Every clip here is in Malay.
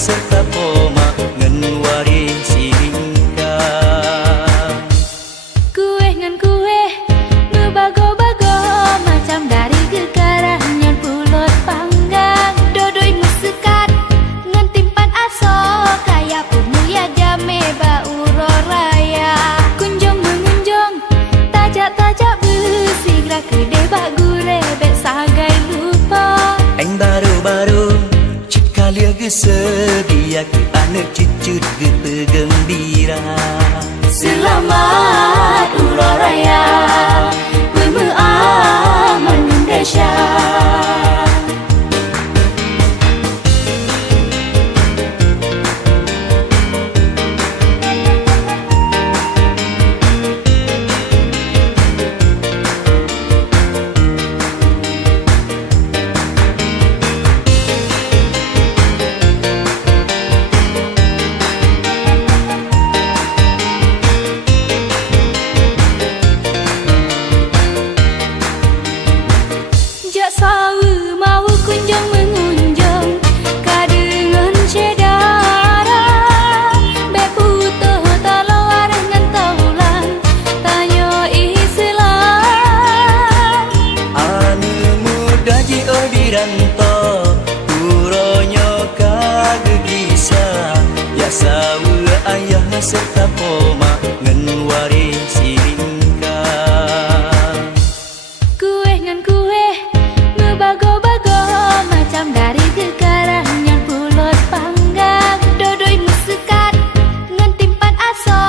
serta poma ngen wari silingka. Kue ngan kue ngebago-bago macam dari gegarah nyan pulot panggang. Dodoi musekat ngan timpan aso kaya pumuya jame bauro raya. Kunjung mengunjung tajak-tajak besi gerak gede bak gure bek sagai lupa. Eng baru-baru cekalia gesedia ke anak cucut gete gembira. Selamat Uro Raya Pemuaman Indonesia. Jak sawu mau kunjung mengunjung kadengan cedara be putuh talawar ngan taulan tanyo Islam. Anu muda ji odiranto uronyo kagegisa ya sawu ayah serta poma ngen wari silingka. Kue ngan kue ngebago-bago macam dari gegarah nyan pulot panggang. Dodoi musekat ngan timpan aso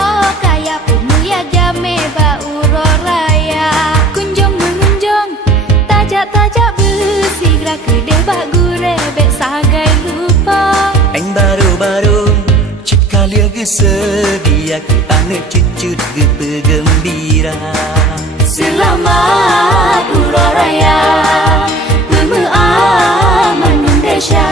kaya pumuya jame bauro raya. Kunjung mengunjung tajak-tajak besi gerak gede bak gure bek sagai lupa. Eng baru-baru cekalia gesedia ke anak cucut gete gembira. Selamat Uro Raya Pemuaman Indonesia.